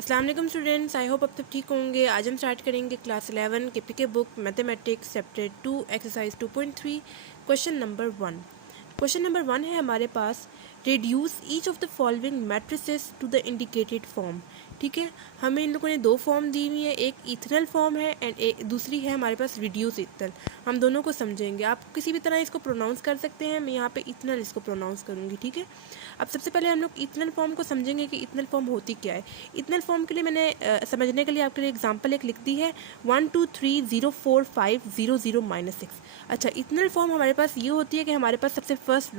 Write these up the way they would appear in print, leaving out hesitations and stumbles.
अस्सलाम वालेकुम students, I hope आप सब ठीक होंगे। आज हम स्टार्ट करेंगे क्लास 11 के book mathematics chapter 2 exercise 2.3 question number 1। Question number 1 है हमारे पास, reduce each of the following matrices to the indicated form. ठीक है, हमें इन लोगों ने दो फॉर्म दी हुई है, एक इथनल फॉर्म है एंड दूसरी है हमारे पास रिड्यूस इथनल। हम दोनों को समझेंगे, आप किसी भी तरह इसको प्रोनाउंस कर सकते हैं, मैं यहाँ पे इथनल इसको प्रोनाउंस करूँगी। ठीक है, अब सबसे पहले हम लोग इथनल फॉर्म को समझेंगे कि इथनल फॉर्म होती क्या है। इथनल फॉर्म के लिए मैंने समझने के लिए आपके लिए एग्जांपल एक लिख दी है 1 2 3 0 4 5 0 0 -6। अच्छा, इथनल फॉर्म हमारे पास ये होती है कि हमारे पास सबसे फर्स्ट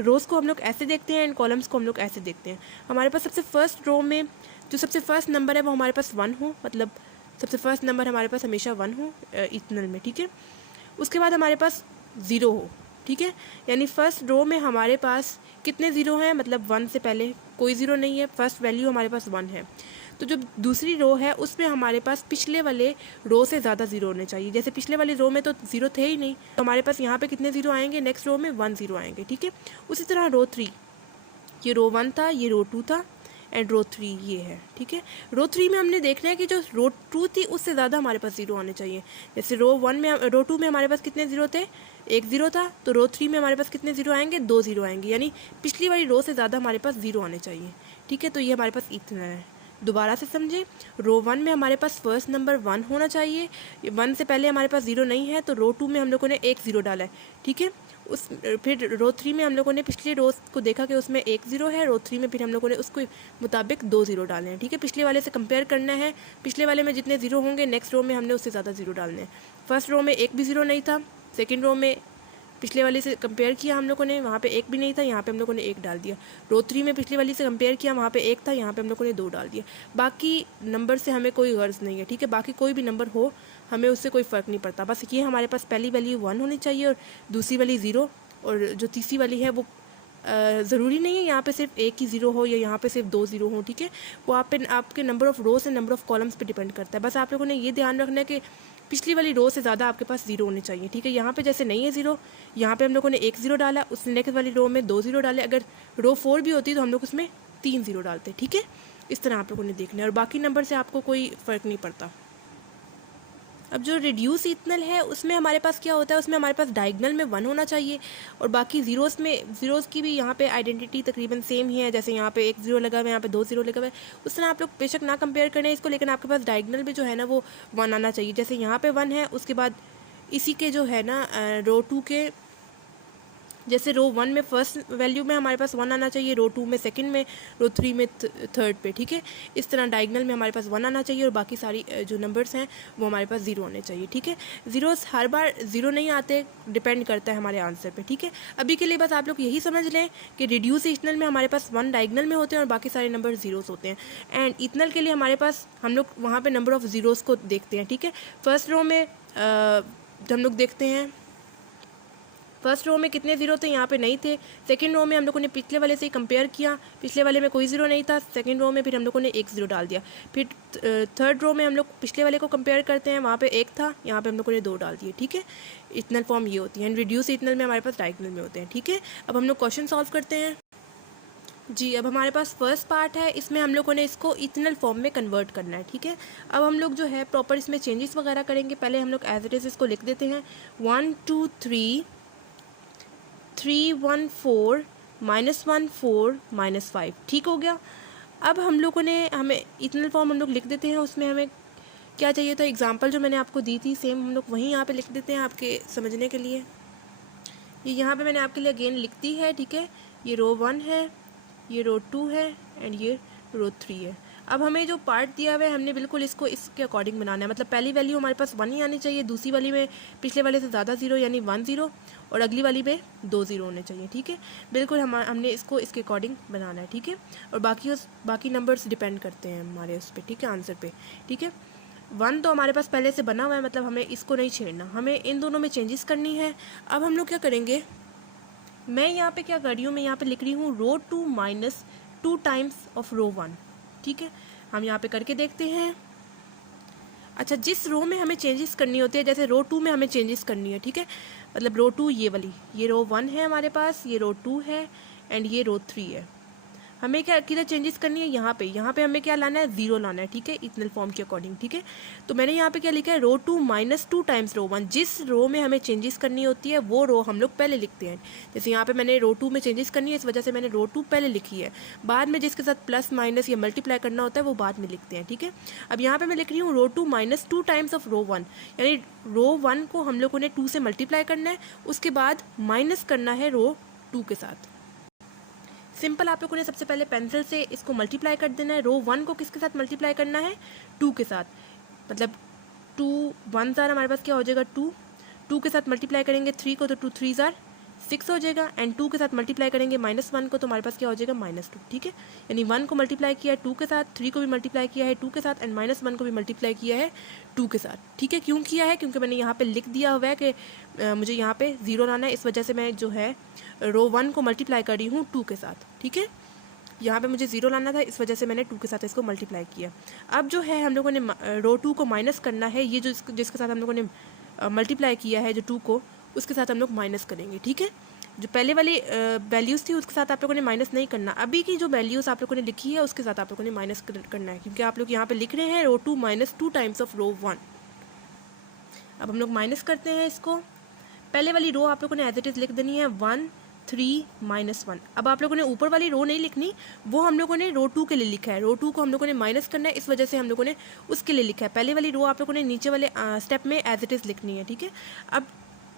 रोज़ को हम लोग ऐसे देखते हैं एंड कॉलम्स को हम लोग ऐसे देखते हैं। हमारे पास सबसे फर्स्ट रो में जो सबसे फर्स्ट नंबर है वो हमारे पास 1 हो, मतलब सबसे फर्स्ट नंबर हमारे पास हमेशा 1 हो इथनल में। ठीक है, उसके बाद हमारे पास 0 हो। ठीक है, यानी फर्स्ट रो में हमारे पास कितने ज़ीरो हैं, मतलब 1 से पहले कोई ज़ीरो नहीं है, फर्स्ट वैल्यू हमारे पास 1 है। तो जो दूसरी रो है उसमें हमारे पास पिछले वाले रो से ज़्यादा ज़ीरो होने चाहिए। जैसे पिछले वाली रो में तो ज़ीरो थे ही नहीं, तो हमारे पास यहाँ पे कितने ज़ीरो आएंगे, नेक्स्ट रो में 1 ज़ीरो आएंगे। ठीक है, उसी तरह रो 3, ये रो 1 था, ये रो 2 था एंड रो 3 ये है। ठीक है, रो 3 में हमने देखना है कि जो रो 2 थी उससे ज़्यादा हमारे पास ज़ीरो आने चाहिए। जैसे रो 2 में हमारे पास कितने ज़ीरो थे, एक ज़ीरो था, तो रो 3 में हमारे पास कितने ज़ीरो आएंगे, 2 ज़ीरो आएंगे, यानी पिछली वाली रो से ज़्यादा हमारे पास ज़ीरो आने चाहिए। ठीक है, तो ये हमारे पास इतना है। दोबारा से समझें, रो 1 में हमारे पास फर्स्ट नंबर 1 होना चाहिए, 1 से पहले हमारे पास ज़ीरो नहीं है, तो रो 2 में हम लोगों ने एक ज़ीरो डाला है। ठीक है, फिर रो 3 में हम लोगों ने पिछले रो को देखा कि उसमें एक ज़ीरो है, रो 3 में फिर हम लोगों ने उसको मुताबिक 2 ज़ीरो डालने हैं। ठीक है, पिछले वाले से कंपेयर करना है, पिछले वाले में जितने ज़ीरो होंगे नेक्स्ट रो में हमने उससे ज़्यादा ज़ीरो डालने हैं। फर्स्ट रो में एक भी ज़ीरो नहीं था, सेकेंड रो में पिछले वाले से कंपेयर किया हम लोगों ने, वहाँ पे एक भी नहीं था, यहाँ पे हम लोगों ने एक डाल दिया। रो 3 में पिछले वाली से कंपेयर किया, वहाँ पे एक था, यहाँ पे हम लोगों ने 2 डाल दिया। बाकी नंबर से हमें कोई गर्ज नहीं है। ठीक है, बाकी कोई भी नंबर हो हमें उससे कोई फ़र्क नहीं पड़ता, बस ये हमारे पास पहली वैल्यू 1 होनी चाहिए और दूसरी वाली 0, और जो तीसरी वाली है वो ज़रूरी नहीं है यहाँ पे सिर्फ एक ही ज़ीरो हो या यहाँ पे सिर्फ 2 ज़ीरो हो। ठीक है, वो आपके number of rows and number of columns पे डिपेंड करता है। बस आप लोगों ने ये ध्यान रखना है कि पिछली वाली रो से ज़्यादा आपके पास ज़ीरो होने चाहिए। ठीक है, यहाँ पे जैसे नहीं है ज़ीरो, यहाँ पे हम लोगों ने एक ज़ीरो डाला, उस नेक्स्ट वाली रो में 2 ज़ीरो डाले, अगर रो 4 भी होती तो हम लोग उसमें 3 ज़ीरो डालते। ठीक है, इस तरह आप लोगों ने देखना है और बाकी नंबर से आपको कोई फ़र्क नहीं पड़ता। अब जो रिड्यूस इथनल है उसमें हमारे पास क्या होता है, उसमें हमारे पास डायगनल में 1 होना चाहिए और बाकी ज़ीरोज़ की भी यहाँ पे आइडेंटिटी तकरीबन सेम ही है। जैसे यहाँ पे एक ज़ीरो लगा हुआ है, यहाँ पे 2 ज़ीरो लगा हुआ है, उस तरह आप लोग बेशक ना कंपेयर करें इसको, लेकिन आपके पास डायगनल में जो है ना वो 1 आना चाहिए। जैसे यहाँ पे 1 है, उसके बाद इसी के जो है ना रो 2 के, जैसे रो 1 में फर्स्ट वैल्यू में हमारे पास 1 आना चाहिए, रो 2 में सेकंड में, रो 3 में थर्ड पे। ठीक है, इस तरह डायगनल में हमारे पास 1 आना चाहिए और बाकी सारी जो नंबर्स हैं वो हमारे पास 0 होने चाहिए। ठीक है, ज़ीरोस हर बार 0 नहीं आते, डिपेंड करता है हमारे आंसर पे। ठीक है, अभी के लिए बस आप लोग यही समझ लें कि रिड्यूस इथनल में हमारे पास 1 डायगनल में होते हैं और बाकी सारे नंबर ज़ीरोस होते हैं। एंड इथनल के लिए हमारे पास हम लोग वहाँ पर नंबर ऑफ़ ज़ीरोज़ को देखते हैं। ठीक है, फर्स्ट रो में हम लोग देखते हैं फर्स्ट रो में कितने ज़ीरो थे, यहाँ पे नहीं थे। सेकंड रो में हम लोगों ने पिछले वाले से ही कंपेयर किया, पिछले वाले में कोई ज़ीरो नहीं था, सेकंड रो में फिर हम लोगों ने एक ज़ीरो डाल दिया। फिर थर्ड रो में हम लोग पिछले वाले को कंपेयर करते हैं, वहाँ पे एक था, यहाँ पे हम लोगों ने 2 डाल दिए। ठीक है, इथनल फॉर्म ये होती है। रिड्यूस इथनल में हमारे पास डायगनल में होते हैं। ठीक है, अब हम लोग क्वेश्चन सॉल्व करते हैं जी। अब हमारे पास फर्स्ट पार्ट है, इसमें हम लोगों ने इसको इथनल फॉर्म में कन्वर्ट करना है। ठीक है, अब हम लोग जो है प्रॉपर इसमें चेंजेस वगैरह करेंगे। पहले हम लोग एज इट इज़ इसको लिख देते हैं 1 2 3 3 1 4 -1 4 -5। ठीक हो गया। अब हम लोगों ने हमें इथनल फॉर्म हम लोग लिख देते हैं, उसमें हमें क्या चाहिए था, एग्जांपल जो मैंने आपको दी थी सेम हम लोग वहीं यहाँ पे लिख देते हैं आपके समझने के लिए। ये यहाँ पे मैंने आपके लिए अगेन लिख दी है। ठीक है, ये रो 1 है, ये रो 2 है एंड ये रो 3 है। अब हमें जो पार्ट दिया हुआ है हमने बिल्कुल इसको इसके अकॉर्डिंग बनाना है, मतलब पहली वैल्यू हमारे पास 1 ही आनी चाहिए, दूसरी वाली में पिछले वाले से ज़्यादा ज़ीरो यानी 1 ज़ीरो और अगली वाली में 2 ज़ीरो होने चाहिए। ठीक है, बिल्कुल हमने इसको इसके अकॉर्डिंग बनाना है। ठीक है, और बाकी नंबर्स डिपेंड करते हैं हमारे उस पर। ठीक है, आंसर पे। ठीक है, 1 तो हमारे पास पहले से बना हुआ है, मतलब हमें इसको नहीं छेड़ना, हमें इन दोनों में चेंजेस करनी है। अब हम लोग क्या करेंगे, मैं यहाँ पे क्या कर रही हूँ, मैं यहाँ पे लिख रही हूँ रो 2 -2 टाइम्स ऑफ रो 1। ठीक है, हम यहाँ पे करके देखते हैं। अच्छा, जिस रो में हमें चेंजेस करनी होती है, जैसे रो 2 में हमें चेंजेस करनी है। ठीक है, मतलब रो 2 ये वाली, ये रो 1 है हमारे पास, ये रो 2 है एंड ये रो 3 है। हमें क्या किधर चेंजेस करनी है, यहाँ पे हमें क्या लाना है, 0 लाना है, ठीक है, इक्वल फॉर्म के अकॉर्डिंग, ठीक है। तो मैंने यहाँ पे क्या लिखा है, रो 2 माइनस 2 टाइम्स रो 1। जिस रो में हमें चेंजेस करनी होती है वो रो हम लोग पहले लिखते हैं। जैसे यहाँ पे मैंने रो 2 में चेंजेस करनी है, इस वजह से मैंने रो 2 पहले लिखी है। बाद में जिसके साथ प्लस माइनस या मल्टीप्लाई करना होता है वो बाद में लिखते हैं, ठीक है। अब यहाँ पे मैं लिख रही हूँ रो 2 माइनस 2 टाइम्स ऑफ रो 1, यानी रो 1 को हम लोगों ने 2 से मल्टीप्लाई करना है, उसके बाद माइनस करना है रो 2 के साथ। सिंपल, आप लोगों ने सबसे पहले पेंसिल से इसको मल्टीप्लाई कर देना है। रो 1 को किसके साथ मल्टीप्लाई करना है, 2 के साथ, मतलब 2 1 ज़ार हमारे पास क्या हो जाएगा 2 के साथ मल्टीप्लाई करेंगे 3 को तो 2 3 ज़ार 6 हो जाएगा, एंड 2 के साथ मल्टीप्लाई करेंगे -1 को तो हमारे पास क्या हो जाएगा -2, ठीक है। यानी 1 को मल्टीप्लाई किया है 2 के साथ, 3 को भी मल्टीप्लाई किया है 2 के साथ, एंड -1 को भी मल्टीप्लाई किया है 2 के साथ, ठीक है। क्यों किया है, क्योंकि मैंने यहाँ पे लिख दिया हुआ है कि मुझे यहाँ पे 0 लाना है, इस वजह से मैं जो है रो 1 को मल्टीप्लाई कर रही हूँ 2 के साथ, ठीक है। यहाँ पे मुझे 0 लाना था, इस वजह से मैंने 2 के साथ इसको मल्टीप्लाई किया। अब जो है हम लोगों ने रो 2 को माइनस करना है, ये जो जिसके साथ हम लोगों ने मल्टीप्लाई किया है जो 2 को, उसके साथ हम लोग माइनस करेंगे, ठीक है। जो पहले वाली वैल्यूज़ थी उसके साथ आप लोगों ने माइनस नहीं करना, अभी की जो वैल्यूज़ आप लोगों ने लिखी है उसके साथ आप लोगों ने माइनस करना है, क्योंकि आप लोग यहाँ पे लिख रहे हैं रो 2 माइनस 2 टाइम्स ऑफ रो 1। अब हम लोग माइनस करते हैं इसको। पहले वाली रो आप लोगों ने एज इट इज़ लिख देनी है 1 3 -1। अब आप लोगों ने ऊपर वाली रो नहीं लिखनी, वो हम लोगों ने रो 2 के लिए लिखा है। रो 2 को हम लोगों ने माइनस करना है, इस वजह से हम लोगों ने उसके लिए लिखा है। पहले वाली रो आप लोगों ने नीचे वाले स्टेप में एज इट इज़ लिखनी है, ठीक है। अब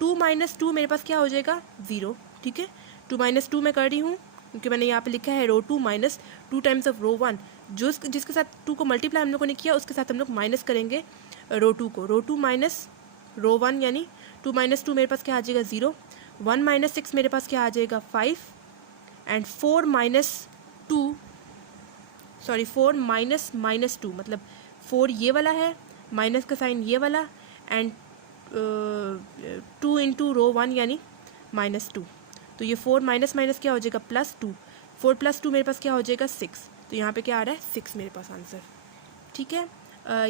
2 - 2 मेरे पास क्या हो जाएगा 0, ठीक है। 2 - 2 मैं कर रही हूँ क्योंकि मैंने यहाँ पे लिखा है रो 2 माइनस 2 टाइम्स ऑफ रो 1। जो जिसके साथ 2 को मल्टीप्लाई हम लोगों ने किया उसके साथ हम लोग माइनस करेंगे रो 2 को। रो 2 माइनस रो 1, यानी 2 - 2 मेरे पास क्या आ जाएगा 0। 1 - 6 मेरे पास क्या आ जाएगा 5, एंड 4 -2 मतलब 4 ये वाला है, माइनस का साइन ये वाला, एंड 2 इंटू रो 1 यानी -2। तो ये 4 माइनस माइनस क्या हो जाएगा +2, 4 + 2 मेरे पास क्या हो जाएगा 6। तो यहाँ पे क्या आ रहा है 6 मेरे पास आंसर, ठीक है।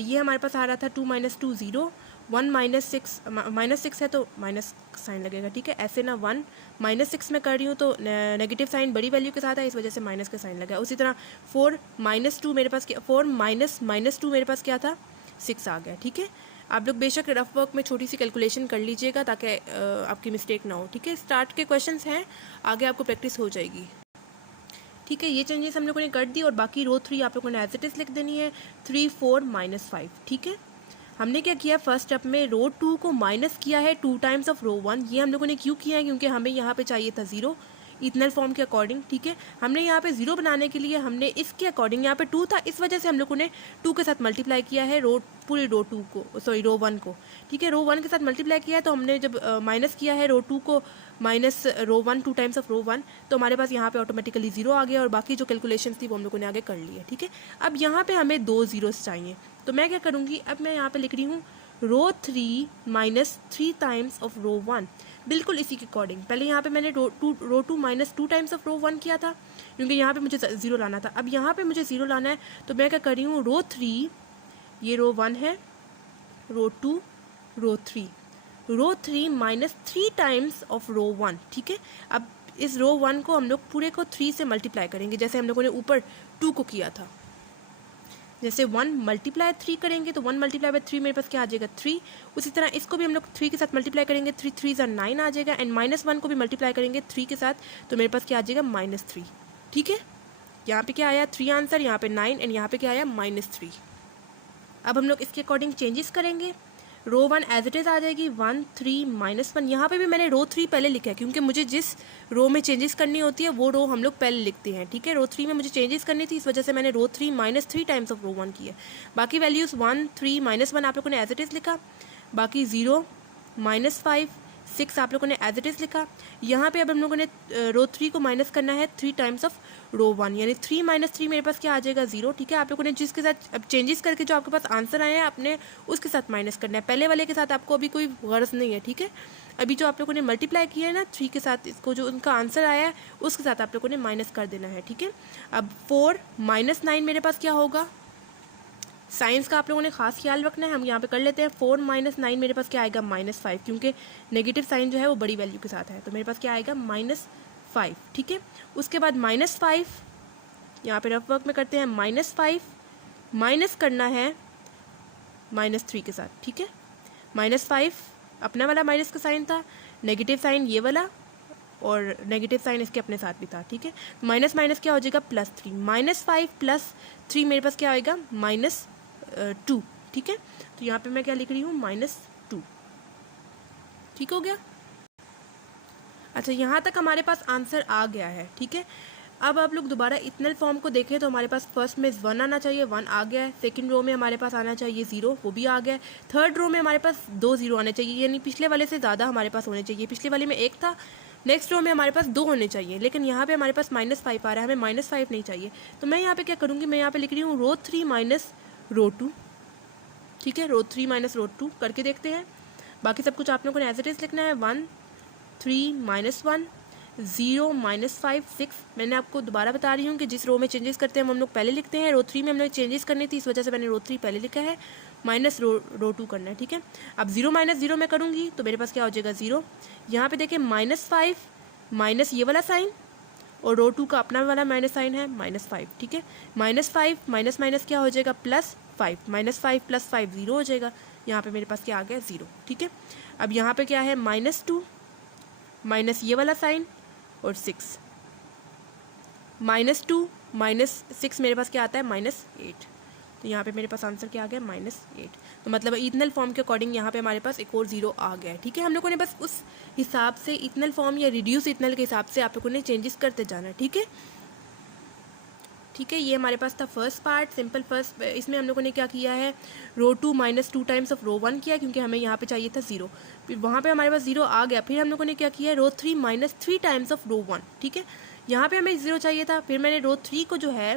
ये हमारे पास आ रहा था 2 - 2 0, 1 -6 है तो माइनस साइन लगेगा, ठीक है। ऐसे ना 1 -6 में कर रही हूँ तो नेगेटिव साइन बड़ी वैल्यू के साथ है, इस वजह से माइनस का साइन लगा। उसी तरह 4 - 2 मेरे पास क्या, 4 - -2 मेरे पास क्या था 6 आ गया, ठीक है। आप लोग बेशक रफ वर्क में छोटी सी कैलकुलेशन कर लीजिएगा ताकि आपकी मिस्टेक ना हो, ठीक है। स्टार्ट के क्वेश्चंस हैं, आगे आपको प्रैक्टिस हो जाएगी, ठीक है। ये चेंजेस हम लोगों ने कर दी, और बाकी रो 3 आप लोगों ने एज इट इज़ लिख देनी है 3 4 -5, ठीक है। हमने क्या किया, फर्स्ट स्टेप में रो 2 को माइनस किया है 2 टाइम्स ऑफ रो 1। ये हम लोगों ने क्यों किया है, क्योंकि हमें यहाँ पे चाहिए था 0 इथनल फॉर्म के अकॉर्डिंग, ठीक है। हमने यहाँ पे 0 बनाने के लिए हमने इसके अकॉर्डिंग, यहाँ पे 2 था इस वजह से हम लोगों ने 2 के साथ मल्टीप्लाई किया है पूरी रो 2 को, सॉरी रो 1 को, ठीक है। रो 1 के साथ मल्टीप्लाई किया है, तो हमने जब माइनस किया है रो 2 को माइनस रो 1 2 टाइम्स ऑफ रो 1, तो हमारे पास यहाँ पे ऑटोमेटिकली 0 आ गया, और बाकी जो कैलकुलेशन थी वो हम लोगों ने आगे कर ली है, ठीक है। अब यहाँ पे हमें 2 ज़ीरोस चाहिए, तो मैं क्या करूँगी, अब मैं यहाँ पे लिख रही हूँ रो 3 माइनस 3 टाइम्स ऑफ रो 1, बिल्कुल इसी के अकॉर्डिंग। पहले यहाँ पे मैंने रो 2 माइनस 2 टाइम्स ऑफ रो 1 किया था, क्योंकि यहाँ पे मुझे 0 लाना था। अब यहाँ पे मुझे 0 लाना है, तो मैं क्या कर रही हूँ रो 3, ये रो 1 है, रो 2 रो 3 माइनस 3 टाइम्स ऑफ रो 1, ठीक है। अब इस रो 1 को हम लोग पूरे को 3 से मल्टीप्लाई करेंगे, जैसे हम लोगों ने ऊपर 2 को किया था। जैसे 1 × 3 करेंगे तो 1 × 3 मेरे पास क्या आ जाएगा 3। उसी तरह इसको भी हम लोग 3 के साथ मल्टीप्लाई करेंगे, 3 3 ज़ा 9 आ जाएगा, एंड -1 को भी मल्टीप्लाई करेंगे 3 के साथ, तो मेरे पास क्या आ जाएगा -3, ठीक है। यहाँ पे क्या आया 3 आंसर, यहाँ पे 9, एंड यहाँ पे क्या आया -3। अब हम लोग इसके अकॉर्डिंग चेंजेस करेंगे। रो 1 एज इट इज़ आ जाएगी 1 3 -1। यहाँ पे भी मैंने रो 3 पहले लिखा है, क्योंकि मुझे जिस रो में चेंजेस करनी होती है वो रो हम लोग पहले लिखते हैं, ठीक है। रो 3 में मुझे चेंजेस करनी थी, इस वजह से मैंने रो 3 माइनस 3 टाइम्स ऑफ रो 1 की है। बाकी वैल्यूज़ 1 3 -1 आप लोगों ने एज इट इज़ लिखा, बाकी 0 -5 6 आप लोगों ने एज इट इज़ लिखा। यहाँ पे अब हम लोगों ने रो 3 को माइनस करना है 3 टाइम्स ऑफ रो 1, यानी 3 - 3 मेरे पास क्या आ जाएगा 0, ठीक है। आप लोगों ने जिसके साथ अब चेंजेस करके जो आपके पास आंसर आए हैं आपने उसके साथ माइनस करना है, पहले वाले के साथ आपको अभी कोई गर्ज नहीं है, ठीक है। अभी जो आप लोगों ने मल्टीप्लाई किया है ना 3 के साथ, इसको जो उनका आंसर आया है उसके साथ आप लोगों ने माइनस कर देना है, ठीक है। अब 4 -9 मेरे पास क्या होगा, साइंस का आप लोगों ने खास ख्याल रखना है, हम यहाँ पे कर लेते हैं। 4 - 9 मेरे पास क्या आएगा -5, क्योंकि नेगेटिव साइन जो है वो बड़ी वैल्यू के साथ है, तो मेरे पास क्या आएगा -5, ठीक है। उसके बाद -5 यहाँ पे रफ वर्क में करते हैं, -5 माइनस करना है -3 के साथ, ठीक है। -5 अपना वाला माइनस का साइन था, नेगेटिव साइन ये वाला और नेगेटिव साइन इसके अपने साथ भी था, ठीक है। माइनस माइनस क्या हो जाएगा, +3, -5 +3 मेरे पास क्या आएगा, -2, ठीक है। तो यहाँ पे मैं क्या लिख रही हूँ, -2, ठीक हो गया। अच्छा, यहाँ तक हमारे पास आंसर आ गया है, ठीक है। अब आप लोग दोबारा इतनल फॉर्म को देखें तो हमारे पास फर्स्ट में 1 आना चाहिए, 1 आ गया है। सेकंड रो में हमारे पास आना चाहिए 0, वो भी आ गया है। थर्ड रो में हमारे पास 2 0 आने चाहिए, यानी पिछले वाले से ज़्यादा हमारे पास होने चाहिए। पिछले वाले में 1 था, नेक्स्ट रो में हमारे पास 2 होने चाहिए, लेकिन यहाँ पे हमारे पास -5 आ रहा है, हमें -5 नहीं चाहिए। तो मैं यहाँ पे क्या करूँगी, मैं यहाँ पे लिख रही हूँ रो 3 माइनस रो 2, ठीक है। रो 3 माइनस रो 2 करके देखते हैं। बाकी सब कुछ आप लोगों को एज इट इज़ लिखना है। 1 3 -1 0 -5 6। मैंने आपको दोबारा बता रही हूँ कि जिस रो में चेंजेस करते हैं हम लोग पहले लिखते हैं। रो 3 में हमने चेंजेस करनी थी, इस वजह से मैंने रो 3 पहले लिखा है, माइनस रो 2 करना है, ठीक है। अब 0 -0 मैं करूँगी तो मेरे पास क्या हो जाएगा, 0। यहाँ पे देखिए -5 माइनस ये वाला साइन और रो 2 का अपना वाला माइनस साइन है, -5, ठीक है। -5 माइनस माइनस क्या हो जाएगा, +5, -5 +5 0 हो जाएगा। यहाँ पे मेरे पास क्या आ गया, 0, ठीक है। अब यहाँ पे क्या है, -2 माइनस ये वाला साइन और 6, -2 -6 मेरे पास क्या आता है, -8। तो यहाँ पे मेरे पास आंसर क्या आ गया, -8। तो मतलब इथनल फॉर्म के अकॉर्डिंग यहाँ पे हमारे पास एक और 0 आ गया है, ठीक है। हम लोगों ने बस उस हिसाब से इथनल फॉर्म या रिड्यूस इथनल के हिसाब से आप लोगों ने चेंजेस करते जाना है, ठीक है। ठीक है, ये हमारे पास था फर्स्ट पार्ट, सिंपल फर्स्ट। इसमें हम लोगों ने क्या किया है, रो 2 -2 टाइम्स ऑफ रो 1 किया, क्योंकि हमें यहाँ पे चाहिए था 0। फिर वहाँ पे हमारे पास 0 आ गया। फिर हम लोगों ने क्या किया, रो 3 -3 टाइम्स ऑफ रो 1, ठीक है। यहाँ पे हमें 0 चाहिए था, फिर मैंने रो 3 को जो है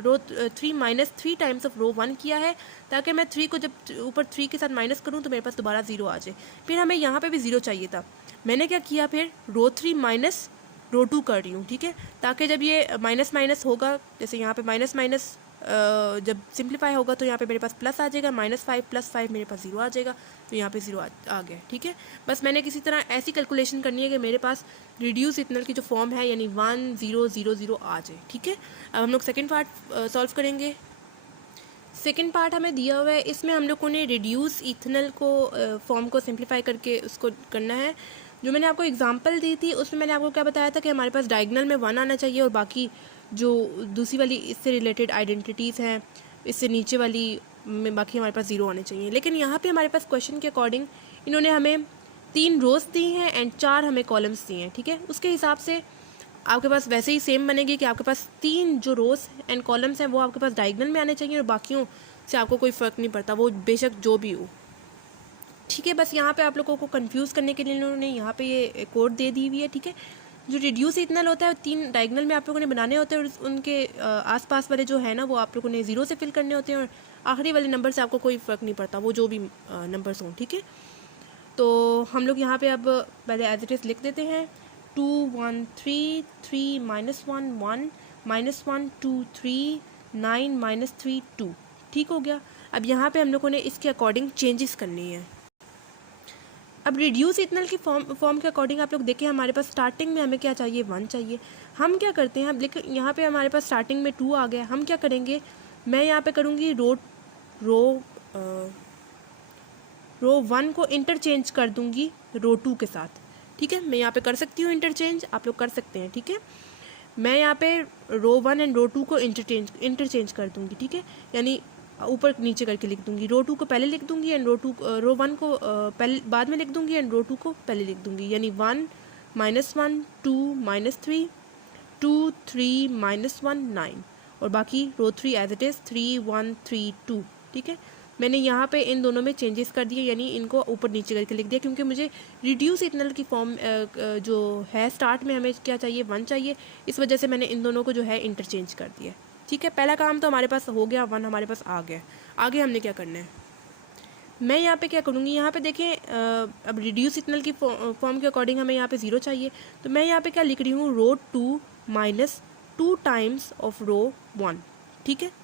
रो 3 -3 टाइम्स ऑफ रो 1 किया है, ताकि मैं 3 को जब ऊपर 3 के साथ माइनस करूँ तो मेरे पास दोबारा 0 आ जाए। फिर हमें यहाँ पे भी 0 चाहिए था, मैंने क्या किया, फिर रो 3 माइनस रो 2 कर रही हूँ, ठीक है। ताकि जब ये माइनस माइनस होगा, जैसे यहाँ पे माइनस माइनस जब सिंप्लीफाई होगा तो यहाँ पे मेरे पास प्लस आ जाएगा, -5 +5 मेरे पास 0 आ जाएगा। तो यहाँ पे 0 आ गया, ठीक है। बस मैंने किसी तरह ऐसी कैलकुलेशन करनी है कि मेरे पास रिड्यूस इथनल की जो फॉर्म है यानी 1 0 0 0 आ जाए, ठीक है। अब हम लोग सेकेंड पार्ट सॉल्व करेंगे। सेकेंड पार्ट हमें दिया हुआ है, इसमें हम लोगों ने रिड्यूस इथनल को फॉर्म को सिंप्लीफाई करके उसको करना है। जो मैंने आपको एग्जांपल दी थी उसमें मैंने आपको क्या बताया था कि हमारे पास डायगोनल में 1 आना चाहिए और बाकी जो दूसरी वाली इससे रिलेटेड आइडेंटिटीज़ हैं, इससे नीचे वाली में बाकी हमारे पास 0 आने चाहिए। लेकिन यहाँ पे हमारे पास क्वेश्चन के अकॉर्डिंग इन्होंने हमें 3 रोज़ दी हैं एंड 4 हमें कॉलम्स दिए हैं, ठीक है। उसके हिसाब से आपके पास वैसे ही सेम बनेगी कि आपके पास 3 जो रोज़ एंड कॉलम्स हैं वो आपके पास डायगोनल में आने चाहिए और बाकियों से आपको कोई फ़र्क नहीं पड़ता, वो बेशक जो भी हो, ठीक है। बस यहाँ पे आप लोगों को कंफ्यूज करने के लिए इन्होंने यहाँ पे ये कोड दे दी हुई है, ठीक है। जो रिड्यूस इथनल होता है 3 डायगोनल में आप लोगों ने बनाने होते हैं और उनके आसपास वाले जो है ना वो आप लोगों ने 0 से फिल करने होते हैं और आखिरी वाले नंबर से आपको कोई फ़र्क नहीं पड़ता, वो जो भी नंबर्स हों, ठीक है। तो हम लोग यहाँ पे अब पहले एज इट इज़ लिख देते हैं, 2 1 3 3 -1 1 -1 2 3 9 -3 2, ठीक हो गया। अब यहाँ पे हम लोगों ने इसके अकॉर्डिंग चेंजेस करनी है। अब रिड्यूस इथनल की फॉर्म के अकॉर्डिंग आप लोग देखें, हमारे पास स्टार्टिंग में हमें क्या चाहिए, 1 चाहिए। हम क्या करते हैं, अब लिख यहाँ पे हमारे पास स्टार्टिंग में 2 आ गया, हम क्या करेंगे, मैं यहाँ पे करूँगी रो 1 को इंटरचेंज कर दूँगी रो 2 के साथ, ठीक है। मैं यहाँ पे कर सकती हूँ इंटरचेंज, आप लोग कर सकते हैं, ठीक है। मैं यहाँ पे रो 1 एंड रो 2 को इंटरचेंज कर दूँगी, ठीक है। यानी ऊपर नीचे करके लिख दूंगी, रो 2 को पहले लिख दूंगी एंड रो 1 को पहले बाद में लिख दूंगी एंड रो 2 को पहले लिख दूंगी, यानी 1 -1 2 -3 2 3 -1 9 और बाकी रो 3 एज इट इज़ 3 1 3 2, ठीक है। मैंने यहाँ पे इन दोनों में चेंजेस कर दिए, यानी इनको ऊपर नीचे करके लिख दिया, क्योंकि मुझे रिड्यूस इथनल की फॉर्म जो है स्टार्ट में हमें क्या चाहिए, 1 चाहिए, इस वजह से मैंने इन दोनों को जो है इंटरचेंज कर दिया, ठीक है। पहला काम तो हमारे पास हो गया, 1 हमारे पास आ गया। आगे हमने क्या करना है, मैं यहाँ पे क्या करूँगी, यहाँ पे देखें अब रिड्यूस इथनल की फॉर्म के अकॉर्डिंग हमें यहाँ पे 0 चाहिए, तो मैं यहाँ पे क्या लिख रही हूँ, रो 2 -2 टाइम्स ऑफ रो 1, ठीक है।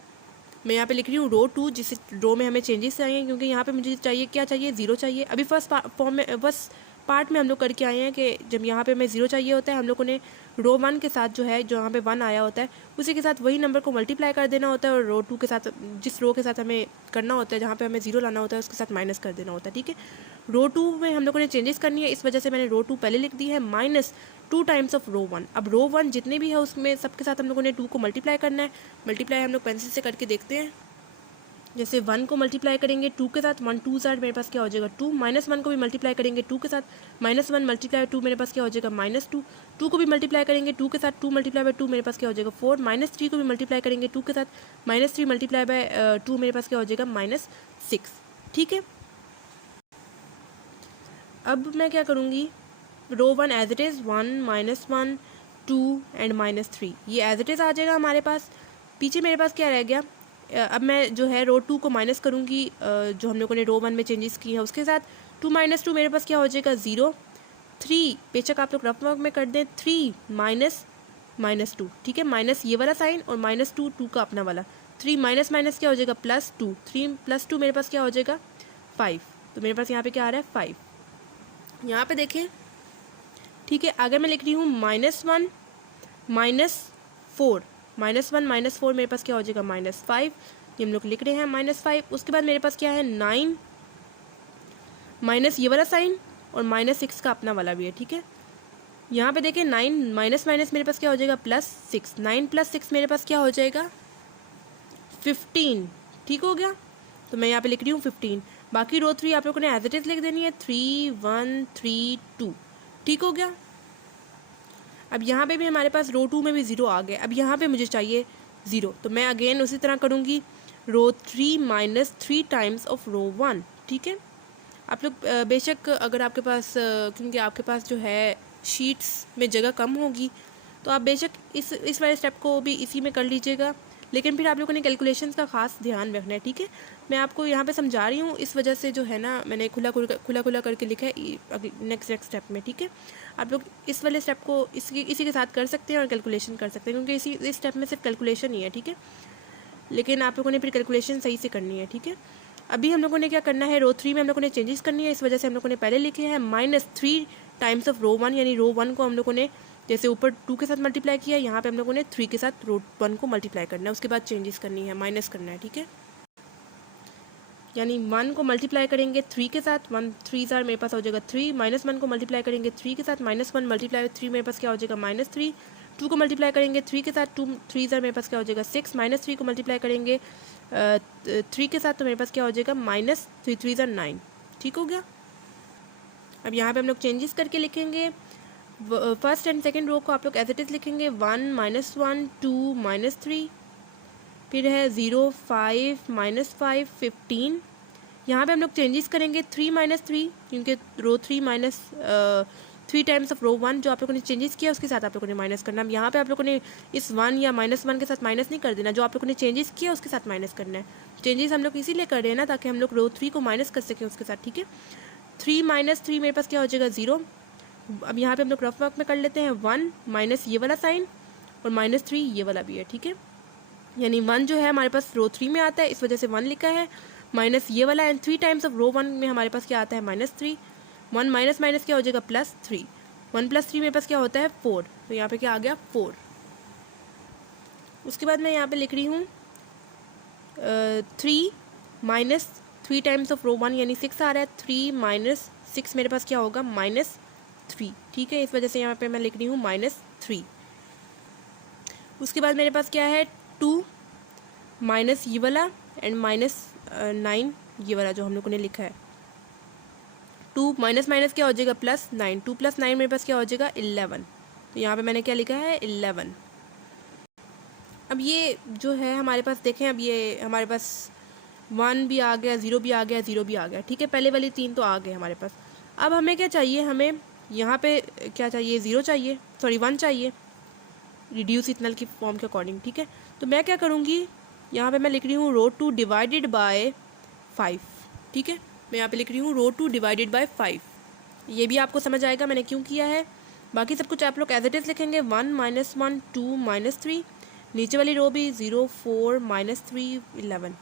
मैं यहाँ पे लिख रही हूँ रो 2, जिस रो में हमें चेंजेस चाहिए, क्योंकि यहाँ पे मुझे चाहिए क्या चाहिए, 0 चाहिए। अभी फर्स्ट फॉर्म में बस पार्ट में हम लोग करके आए हैं कि जब यहाँ पे हमें 0 चाहिए होता है, हम लोगों ने रो 1 के साथ जो है, जो यहाँ पे 1 आया होता है, उसी के साथ वही नंबर को मल्टीप्लाई कर देना होता है, और रो 2 के साथ, जिस रो के साथ हमें करना होता है, जहाँ पे हमें 0 लाना होता है, उसके साथ माइनस कर देना होता है। ठीक है, रो 2 में हम लोगों ने चेंजेस करनी है, इस वजह से मैंने रो 2 पहले लिख दी है, -2 टाइम्स ऑफ रो 1। अब रो 1 जितने भी है उसमें सबके साथ हम लोगों ने 2 को मल्टीप्लाई करना है। मल्टीप्लाई हम लोग पेंसिल से करके देखते हैं। जैसे 1 को मल्टीप्लाई करेंगे 2 के साथ, 1 2 ज़ार मेरे पास क्या हो जाएगा 2, -1 को भी मल्टीप्लाई करेंगे 2 के साथ, -1 मल्टीप्लाई 2 मेरे पास क्या हो जाएगा -2, 2 को भी मल्टीप्लाई करेंगे 2 के साथ, 2 मल्टीप्लाई बाय 2 मेरे पास क्या हो जाएगा 4, -3 को भी मल्टीप्लाई करेंगे 2 के साथ, -3 मल्टीप्लाई बाय 2 मेरे पास क्या हो जाएगा -6। ठीक है, अब मैं क्या करूँगी, रो 1 एज इट इज़ 1 -1 2 एंड -3, ये एज इट इज़ आ जाएगा हमारे पास। पीछे मेरे पास क्या रह गया, अब मैं जो है रो 2 को माइनस करूँगी, जो हम लोगों ने रो 1 में चेंजेस किए हैं उसके साथ, 2 - 2 मेरे पास क्या हो जाएगा 0, 3 बेशक आप लोग रफ वर्क में कर दें, 3 -2। ठीक है, माइनस ये वाला साइन और -2 2 का अपना वाला, 3 माइनस माइनस क्या हो जाएगा +2, 3 + 2 मेरे पास क्या हो जाएगा 5। तो मेरे पास यहाँ पे क्या आ रहा है 5। यहाँ पे देखें, ठीक है, आगे मैं लिख रही हूँ -1 -4, -1 -4 मेरे पास क्या हो जाएगा -5, ये हम लोग लिख रहे हैं -5। उसके बाद मेरे पास क्या है 9 माइनस ये वाला साइन और -6 का अपना वाला भी है। ठीक है, यहाँ पे देखें 9 माइनस माइनस मेरे पास क्या हो जाएगा +6, 9 + 6 मेरे पास क्या हो जाएगा 15। ठीक हो गया, तो मैं यहाँ पे लिख रही हूँ 15। बाकी रो 3 आप लोगों ने एज इट इज़ लिख देनी है, 3 1 3 2। ठीक हो गया, अब यहाँ पे भी हमारे पास रो 2 में भी 0 आ गया। अब यहाँ पे मुझे चाहिए 0, तो मैं अगेन उसी तरह करूँगी, रो 3 -3 टाइम्स ऑफ रो 1। ठीक है, आप लोग बेशक अगर आपके पास क्योंकि आपके पास जो है शीट्स में जगह कम होगी, तो आप बेशक इस वाले स्टेप को भी इसी में कर लीजिएगा, लेकिन फिर आप लोगों ने कैलकुलेशंस का खास ध्यान रखना है। ठीक है, मैं आपको यहाँ पे समझा रही हूँ, इस वजह से जो है ना मैंने खुला करके लिखा है नेक्स्ट स्टेप में। ठीक है, आप लोग इस वाले स्टेप को इसी के साथ कर सकते हैं और कैलकुलेशन कर सकते हैं, क्योंकि इस स्टेप में सिर्फ कैलकुलेशन ही है। ठीक है, लेकिन आप लोगों ने फिर कैलकुलेशन सही से करनी है। ठीक है, अभी हम लोगों ने क्या करना है, रो 3 में हम लोगों ने चेंजेस करनी है, इस वजह से हम लोगों ने पहले लिखे हैं -3 टाइम्स ऑफ रो 1, यानी रो 1 को हम लोगों ने जैसे ऊपर 2 के साथ मल्टीप्लाई किया, यहाँ पे हम लोगों ने 3 के साथ रो 1 को मल्टीप्लाई करना है, उसके बाद चेंजेस करनी है, माइनस करना है। ठीक है, यानी 1 को मल्टीप्लाई करेंगे 3 के साथ, 1 3 ज़ार मेरे पास हो जाएगा 3, -1 को मल्टीप्लाई करेंगे 3 के साथ, -1 मल्टीप्लाई 3 मेरे पास क्या हो जाएगा -3, 2 को मल्टीप्लाई करेंगे 3 के साथ, 2 3 ज़ार मेरे पास क्या हो जाएगा 6, -3 को मल्टीप्लाई करेंगे 3 के साथ, तो मेरे पास क्या हो जाएगा -3 3 ज़ार 9। ठीक हो गया, अब यहाँ पे हम लोग चेंजेस करके लिखेंगे, फर्स्ट एंड सेकेंड रो को आप लोग एज इट इज़ लिखेंगे, 1 -1 2 -3, फिर है 0 5 -5 15। यहाँ पे हम लोग चेंजेस करेंगे 3 -3, क्योंकि रो 3 3 टाइम्स ऑफ रो 1 जो आप लोगों ने चेंजेस किया उसके साथ आप लोगों ने माइनस करना है। यहाँ पे आप लोगों ने इस 1 या -1 के साथ माइनस नहीं कर देना, जो आप लोगों ने चेंजेस किया उसके साथ माइनस करना है। चेंजेस हम लोग इसीलिए कर रहे हैं ना, ताकि हम लोग रो 3 को माइनस कर सकें उसके साथ। ठीक है, 3 -3 मेरे पास क्या हो जाएगा 0। अब यहाँ पे हम लोग रफ वर्क में कर लेते हैं, 1 माइनस ये वाला साइन और -3 ये वाला भी है। ठीक है, यानी 1 जो है हमारे पास रो 3 में आता है, इस वजह से 1 लिखा है, माइनस ये वाला एंड 3 टाइम्स ऑफ रो 1 में हमारे पास क्या आता है -3, 1 माइनस माइनस क्या हो जाएगा +3, 1 + 3 मेरे पास क्या होता है 4, तो यहाँ पे क्या आ गया 4। उसके बाद मैं यहाँ पे लिख रही हूँ 3 -3 टाइम्स ऑफ रो 1 यानी 6 आ रहा है, 3 - 6 मेरे पास क्या होगा -3। ठीक है, इस वजह से यहाँ पे मैं लिख रही हूँ -3। उसके बाद मेरे पास क्या है 2 माइनस ये वाला एंड -9 ये वाला जो हम लोगों ने लिखा है, 2 माइनस माइनस क्या हो जाएगा +9, 2 + 9 मेरे पास क्या हो जाएगा 11, तो यहाँ पे मैंने क्या लिखा है 11। अब ये जो है हमारे पास देखें, अब ये हमारे पास 1 भी आ गया, 0 भी आ गया, 0 भी आ गया। ठीक है, पहले वाली 3 तो आ गए हमारे पास। अब हमें क्या चाहिए, हमें यहाँ पे क्या चाहिए 0 चाहिए, सॉरी 1 चाहिए, रिड्यूस इथनल की फॉर्म के अकॉर्डिंग। ठीक है, तो मैं क्या करूँगी, यहाँ पे मैं लिख रही हूँ रो 2 डिवाइडेड बाय 5। ठीक है, मैं यहाँ पे लिख रही हूँ रो 2 डिवाइडेड बाय 5, ये भी आपको समझ आएगा मैंने क्यों किया है। बाकी सब कुछ आप लोग एज इट इज़ लिखेंगे, 1 -1 2 -3, नीचे वाली रो भी 0 4 -3 11,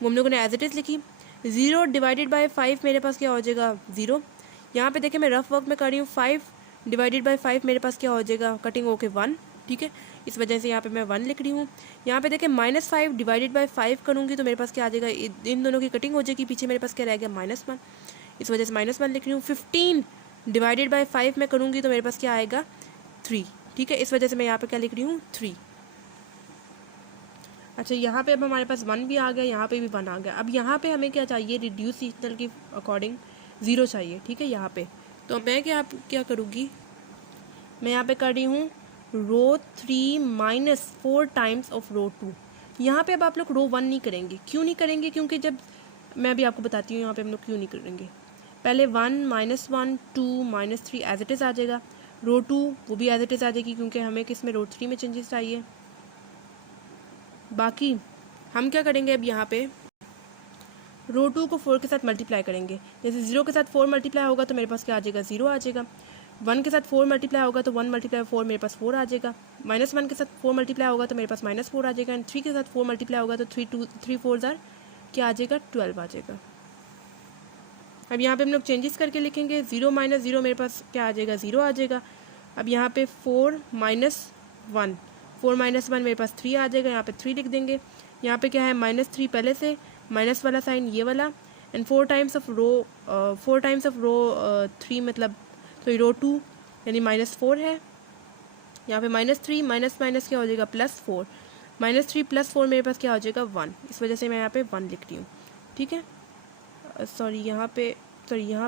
वो हम लोगों ने एज इट इज़ लिखी। 0 डिवाइडेड बाय 5 मेरे पास क्या हो जाएगा 0, यहाँ पे देखिए मैं रफ वर्क में कर रही हूँ, 5 डिवाइडेड बाई 5 मेरे पास क्या हो जाएगा, कटिंग होके 1, ठीक है। इस वजह से यहाँ पे मैं 1 लिख रही हूँ। यहाँ पे देखिए -5 डिवाइडेड बाई 5 करूँगी तो मेरे पास क्या आ जाएगा, इन दोनों की कटिंग हो जाएगी, पीछे मेरे पास क्या रह गया, -1, इस वजह से -1 लिख रही हूँ। 15 डिवाइडेड बाई 5 मैं करूँगी तो मेरे पास क्या आएगा, 3, ठीक है। इस वजह से मैं यहाँ पे क्या लिख रही हूँ, 3। अच्छा, यहाँ पे अब हमारे पास 1 भी आ गया, यहाँ पे भी 1 आ गया। अब यहाँ पे हमें क्या चाहिए, रिड्यूसिबल के अकॉर्डिंग 0 चाहिए, ठीक है। यहाँ पे तो मैं क्या करूँगी, मैं यहाँ पे कर रही हूँ रो 3 माइनस 4 टाइम्स ऑफ रो 2। यहाँ पे अब आप लोग रो 1 नहीं करेंगे, क्यों नहीं करेंगे, क्योंकि जब मैं अभी आपको बताती हूँ यहाँ पे हम लोग क्यों नहीं करेंगे। पहले 1 -1 2 -3 एज इट इज़ आ जाएगा, रो 2 वो भी एज इट इज़ आ जाएगी, क्योंकि हमें किसमें, रो 3 में चेंजेस चाहिए। बाकी हम क्या करेंगे, अब यहाँ पे रो 2 को 4 के साथ मल्टीप्लाई करेंगे। जैसे 0 के साथ 4 मल्टीप्लाई होगा तो मेरे पास क्या आ जाएगा, 0 आ जाएगा। 1 के साथ 4 मल्टीप्लाई होगा तो 1 मल्टीप्लाई 4 मेरे पास 4 आ जाएगा। -1 के साथ 4 मल्टीप्लाई होगा तो मेरे पास -4 आ जाएगा। एंड 3 के साथ 4 मल्टीप्लाई होगा तो 3 4 क्या आ जाएगा, 12 आ जाएगा। अब यहाँ पे हम लोग चेंजेस करके लिखेंगे, 0 - 0 मेरे पास क्या आ जाएगा, 0 आ जाएगा। अब यहाँ पे 4 - 1, 4 - 1 मेरे पास 3 आ जाएगा, यहाँ पे 3 लिख देंगे। यहाँ पे क्या है, -3 पहले से, माइनस वाला साइन ये वाला, एंड 4 टाइम्स ऑफ रो 3 मतलब तो रो 2 यानी -4 है। यहाँ पे -3 माइनस माइनस क्या हो जाएगा, +4, -3 +4 मेरे पास क्या हो जाएगा, 1। इस वजह से मैं यहाँ पे 1 लिख रही हूँ, ठीक है। यहाँ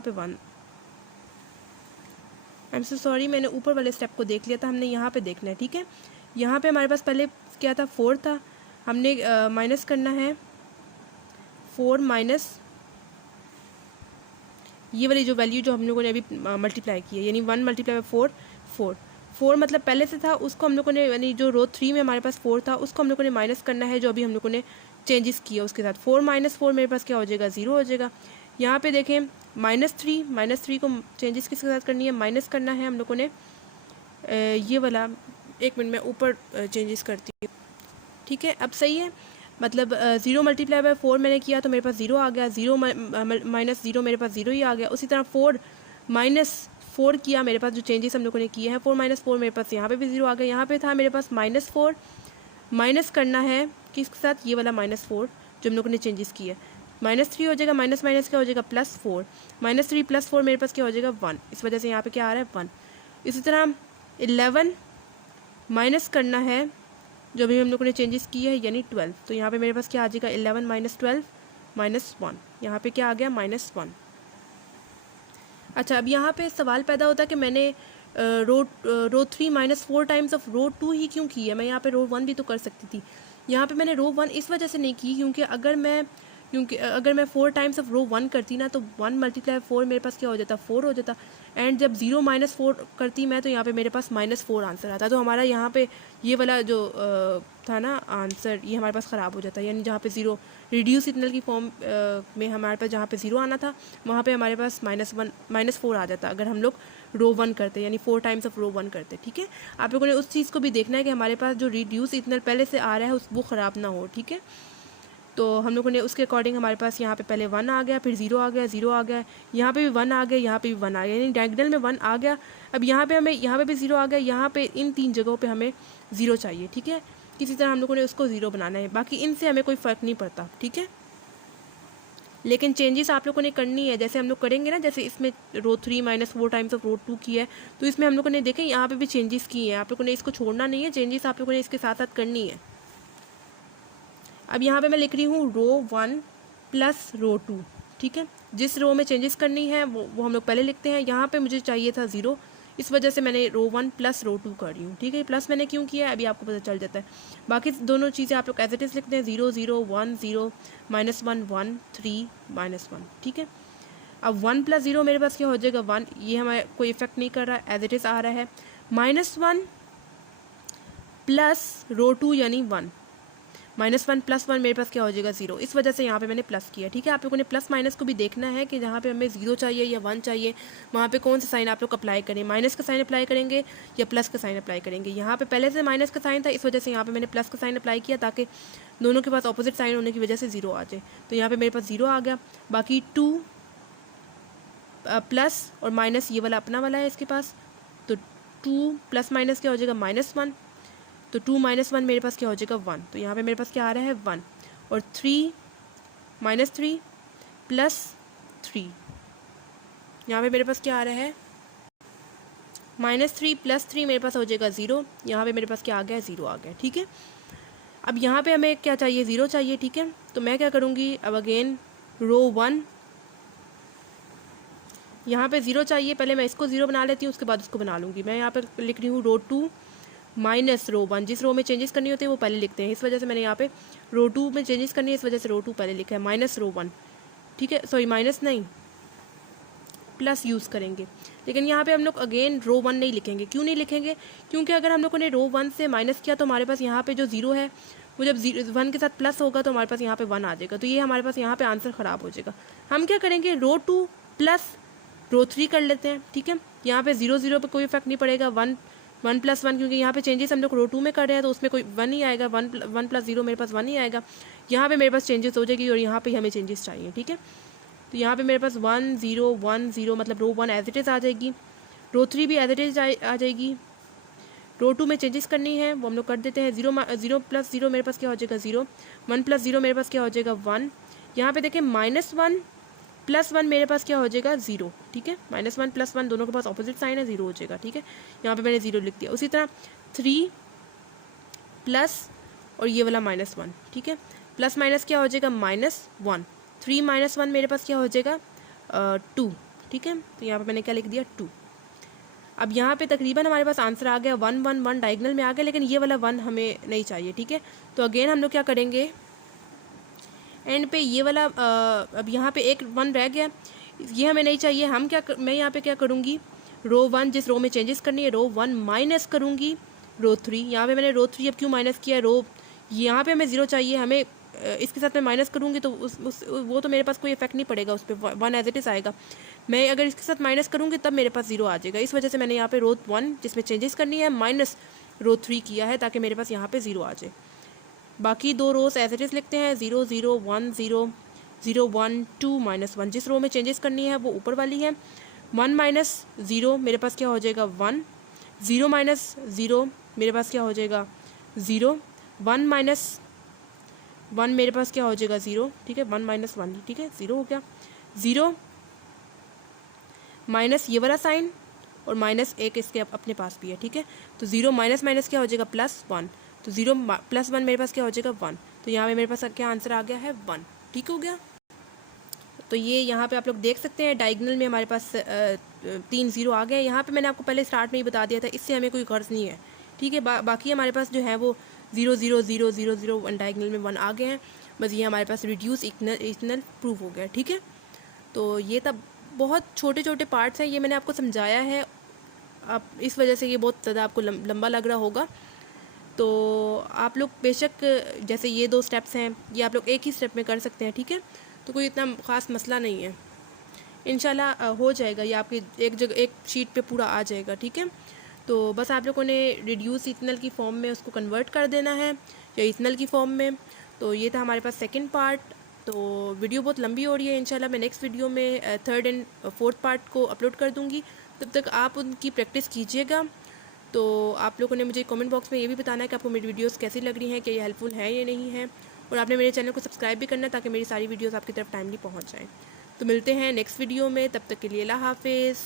पे 1, आई एम सो सॉरी, मैंने ऊपर वाले स्टेप को देख लिया था, हमने यहाँ पे देखना है, ठीक है। यहाँ पे हमारे पास पहले क्या था, 4 था, हमने माइनस करना है 4 माइनस ये वाली जो वैल्यू जो हम लोगों ने अभी मल्टीप्लाई की है, यानी 1 × 4 4 मतलब पहले से था, उसको हम लोगों ने, यानी जो रो 3 में हमारे पास 4 था उसको हम लोगों ने माइनस करना है, जो अभी हम लोगों ने चेंजेस किया उसके साथ। 4 - 4 मेरे पास क्या हो जाएगा, 0 हो जाएगा। यहाँ पे देखें -3 को चेंजेस किसके साथ करनी है, माइनस करना है हम लोगों ने ये वाला, एक मिनट में ऊपर चेंजेस करती हूँ, ठीक है। अब सही है, मतलब 0 × 4 मैंने किया तो मेरे पास 0 आ गया, 0 - 0 मेरे पास 0 ही आ गया। उसी तरह 4 - 4 किया, मेरे पास जो चेंजेस हम लोगों ने किए हैं, 4 - 4 मेरे पास यहाँ पे भी 0 आ गया। यहाँ पे था मेरे पास -4, माइनस करना है किसके साथ, ये वाला -4 जो हम लोगों ने चेंजेस किया, -3 हो जाएगा, माइनस माइनस क्या हो जाएगा, +4, -3 +4 मेरे पास क्या हो जाएगा, 1। इस वजह से यहाँ पे क्या आ रहा है, 1। इसी तरह 11 माइनस करना है जो भी हम लोगों ने चेंजेस किए हैं, यानी 12, तो यहाँ पे मेरे पास क्या आ जाएगा, 11 - 12 -1, यहाँ पे क्या आ गया, -1। अच्छा, अब यहाँ पे सवाल पैदा होता है कि मैंने रो 3 - 4 टाइम्स ऑफ रो 2 ही क्यों की है, मैं यहाँ पे रो 1 भी तो कर सकती थी। यहाँ पे मैंने रो 1 इस वजह से नहीं की, क्योंकि अगर मैं 4 टाइम्स ऑफ रो 1 करती ना, तो 1 × 4 मेरे पास क्या हो जाता, 4 हो जाता। एंड जब 0 - 4 करती मैं, तो यहाँ पे मेरे पास -4 आंसर आता। तो हमारा यहाँ पे ये वाला जो था ना आंसर, ये हमारे पास ख़राब हो जाता है। यानी जहाँ पे 0 रिड्यूस सिग्नल की फॉर्म में हमारे पास जहाँ पे 0 आना था, वहाँ पे हमारे पास -4 आ जाता अगर हम लोग रो 1 करते, यानी 4 टाइम्स ऑफ रो 1 करते, ठीक है। आप लोगों ने उस चीज़ को भी देखना है कि हमारे पास जो रिड्यूस सिग्नल पहले से आ रहा है वो ख़राब ना हो, ठीक है। तो हम लोगों ने उसके अकॉर्डिंग हमारे पास यहाँ पे पहले 1 आ गया, फिर 0 आ गया, 0 आ गया, यहाँ पे भी 1 आ गया, यहाँ पे भी 1 आ गया, यानी डायगोनल में 1 आ गया। अब यहाँ पे भी 0 आ गया, यहाँ पे इन 3 जगहों पे हमें 0 चाहिए, ठीक है। किसी तरह हम लोगों ने उसको 0 बनाना है, बाकी इनसे हमें कोई फ़र्क नहीं पड़ता, ठीक है। लेकिन चेंजेस आप लोगों ने करनी है, जैसे हम लोग करेंगे ना, जैसे इसमें रो 3 - 4 टाइम्स ऑफ रो 2 की है, तो इसमें हम लोगों ने देखें यहाँ पे भी चेंजेस की हैं, आप लोगों ने इसको छोड़ना नहीं है, चेंजेस आप लोगों ने इसके साथ साथ करनी है। अब यहाँ पे मैं लिख रही हूँ रो 1 + रो 2, ठीक है। जिस रो में चेंजेस करनी है वो हम लोग पहले लिखते हैं। यहाँ पे मुझे चाहिए था 0, इस वजह से मैंने रो 1 + रो 2 कर रही हूँ, ठीक है। प्लस मैंने क्यों किया है अभी आपको पता चल जाता है। बाकी दोनों चीज़ें आप लोग एज इट इज़ लिखते हैं, 0 0 1 0 -1 1 3 -1, ठीक है। अब 1 + 0 मेरे पास क्या हो जाएगा, 1, ये हमें कोई इफेक्ट नहीं कर रहा है, एज इट इज़ आ रहा है। -1 + रो 2 यानी 1, -1 + 1 मेरे पास क्या हो जाएगा, 0। इस वजह से यहाँ पे मैंने प्लस किया, ठीक है। आप लोगों ने प्लस माइनस को भी देखना है कि जहाँ पे हमें 0 चाहिए या 1 चाहिए, वहाँ पे कौन सा साइन आप लोग अप्लाई करें, माइनस का साइन अप्लाई करेंगे या प्लस का साइन अप्लाई करेंगे। यहाँ पे पहले से माइनस का साइन था, इस वजह से यहाँ पे मैंने प्लस का साइन अप्लाई किया, ताकि दोनों के पास ऑपोजिट साइन होने की वजह से 0 आ जाए। तो यहाँ पर मेरे पास 0 आ गया। बाकी 2 प्लस और माइनस ये वाला अपना वाला है इसके पास, तो 2 प्लस माइनस क्या हो जाएगा -1, तो 2 - 1 मेरे पास क्या हो जाएगा 1, तो यहाँ पे मेरे पास क्या आ रहा है 1, और 3 -3 +3, यहाँ पे मेरे पास क्या आ रहा है -3 +3 मेरे पास हो जाएगा 0, यहाँ पे मेरे पास क्या आ गया 0 आ गया, ठीक है। अब यहाँ पे हमें क्या चाहिए 0 चाहिए, ठीक है। तो मैं क्या करूँगी अब अगेन रो 1, यहाँ पे 0 चाहिए, पहले मैं इसको 0 बना लेती हूँ, उसके बाद उसको बना लूँगी। मैं यहाँ पे लिख रही हूँ रो 2 माइनस रो 1, जिस रो में चेंजेस करनी होती है वो पहले लिखते हैं, इस वजह से मैंने यहाँ पे रो 2 में चेंजेस करनी है, इस वजह से रो 2 पहले लिखा है, माइनस रो 1, ठीक है। सॉरी माइनस नहीं, प्लस यूज़ करेंगे, लेकिन यहाँ पे हम लोग अगेन रो 1 नहीं लिखेंगे। क्यों नहीं लिखेंगे? क्योंकि अगर हम लोगों ने रो 1 से माइनस किया तो हमारे पास यहाँ पे जो 0 है वो जब 1 के साथ प्लस होगा तो हमारे पास यहाँ पे 1 आ जाएगा, तो ये हमारे पास यहाँ पे आंसर ख़राब हो जाएगा। हम क्या करेंगे रो 2 प्लस रो 3 कर लेते हैं, ठीक है। यहाँ पे 0 0 पे कोई इफेक्ट नहीं पड़ेगा, 1 1 + 1, क्योंकि यहाँ पे चेंजेस हम लोग रो 2 में कर रहे हैं तो उसमें कोई 1 ही आएगा, 1 + 0 मेरे पास 1 ही आएगा। यहाँ पे मेरे पास चेंजेस हो जाएगी और यहाँ पे हमें चेंजेस चाहिए, ठीक है। तो यहाँ पे मेरे पास 1 0 1 0 मतलब रो 1 एज इट इज़ आ जाएगी, रो 3 भी एज इट इज़ आ जाएगी। रो 2 में चेंजेस करनी है वो हम लोग कर देते हैं। 0 + 0 मेरे पास क्या हो जाएगा 0, 1 + 0 मेरे पास क्या हो जाएगा 1। यहाँ पे देखें -1 + 1 मेरे पास क्या हो जाएगा 0, ठीक है। -1 + 1 दोनों के पास ऑपोजिट साइन है, 0 हो जाएगा, ठीक है। यहाँ पे मैंने 0 लिख दिया। उसी तरह 3 प्लस और ये वाला -1, ठीक है। प्लस माइनस क्या हो जाएगा -1, 3 - 1 मेरे पास क्या हो जाएगा 2, ठीक है। तो यहाँ पे मैंने क्या लिख दिया 2। अब यहाँ पे तकरीबन हमारे पास आंसर आ गया 1 1 1 डायगोनल में आ गया, लेकिन ये वाला 1 हमें नहीं चाहिए, ठीक है। तो अगेन हम लोग क्या करेंगे एंड पे ये वाला अब यहाँ पे एक 1 रह गया, ये हमें नहीं चाहिए। हम क्या मैं यहाँ पे क्या करूँगी रो 1 जिस रो में चेंजेस करनी है रो 1 माइनस करूँगी रो 3। यहाँ पे मैंने रो 3 अब क्यों माइनस किया, रो यहाँ पे हमें 0 चाहिए, हमें इसके साथ मैं माइनस करूँगी तो वो तो मेरे पास कोई इफेक्ट नहीं पड़ेगा, उस पर 1 एज इट इज़ आएगा। मैं अगर इसके साथ माइनस करूँगी तब मेरे पास 0 आ जाएगा, इस वजह से मैंने यहाँ पे रो 1 जिसमें चेंजेस करनी है माइनस रो 3 किया है ताकि मेरे पास यहाँ पे 0 आ जाए। बाकी 2 रोज एज इट इज़ लिखते हैं 0 0 1 0 0 1 2 -1, जिस रो में चेंजेस करनी है वो ऊपर वाली है। 1 - 0 मेरे पास क्या हो जाएगा 1, 0 - 0 मेरे पास क्या हो जाएगा 0, 1 - 1 मेरे पास क्या हो जाएगा 0, ठीक है। 1 - 1, ठीक है, 0 हो गया। 0 माइनस ये वाला साइन और -1 इसके अपने पास भी है, ठीक है। तो 0 माइनस माइनस क्या हो जाएगा +1, तो 0 + 1 मेरे पास क्या हो जाएगा 1, तो यहाँ पे मेरे पास क्या आंसर आ गया है 1, ठीक हो गया। तो ये यहाँ पे आप लोग देख सकते हैं डायगोनल में हमारे पास 3 0 आ गए। यहाँ पे मैंने आपको पहले स्टार्ट में ही बता दिया था, इससे हमें कोई गर्ज नहीं है, ठीक है। बाकी हमारे पास जो है वो 0 0 0 0 0 1 डायगोनल में 1 आ गए हैं, बस ये हमारे पास रिड्यूस इक्वल प्रूव हो गया, ठीक है। तो ये तब बहुत छोटे छोटे पार्ट्स हैं, ये मैंने आपको समझाया है, आप इस वजह से ये बहुत ज़्यादा आपको लंबा लग रहा होगा। तो आप लोग बेशक जैसे ये 2 स्टेप्स हैं ये आप लोग एक ही स्टेप में कर सकते हैं, ठीक है। तो कोई इतना ख़ास मसला नहीं है, इंशाल्लाह हो जाएगा, ये आपकी एक जगह एक शीट पे पूरा आ जाएगा, ठीक है। तो बस आप लोगों ने रिड्यूस इथनल की फॉर्म में उसको कन्वर्ट कर देना है या इथनल की फॉर्म में। तो ये था हमारे पास सेकंड पार्ट। तो वीडियो बहुत लंबी हो रही है, इंशाल्लाह मैं नेक्स्ट वीडियो में 3rd एंड 4th पार्ट को अपलोड कर दूँगी, तब तक आप उनकी प्रैक्टिस कीजिएगा। तो आप लोगों ने मुझे कमेंट बॉक्स में ये भी बताना है कि आपको मेरी वीडियोस कैसी लग रही हैं, कि ये हेल्पफुल है या नहीं है, और आपने मेरे चैनल को सब्सक्राइब भी करना है ताकि मेरी सारी वीडियोस आपकी तरफ टाइमली पहुंच जाएं। तो मिलते हैं नेक्स्ट वीडियो में, तब तक के लिए अल्लाह हाफिज़।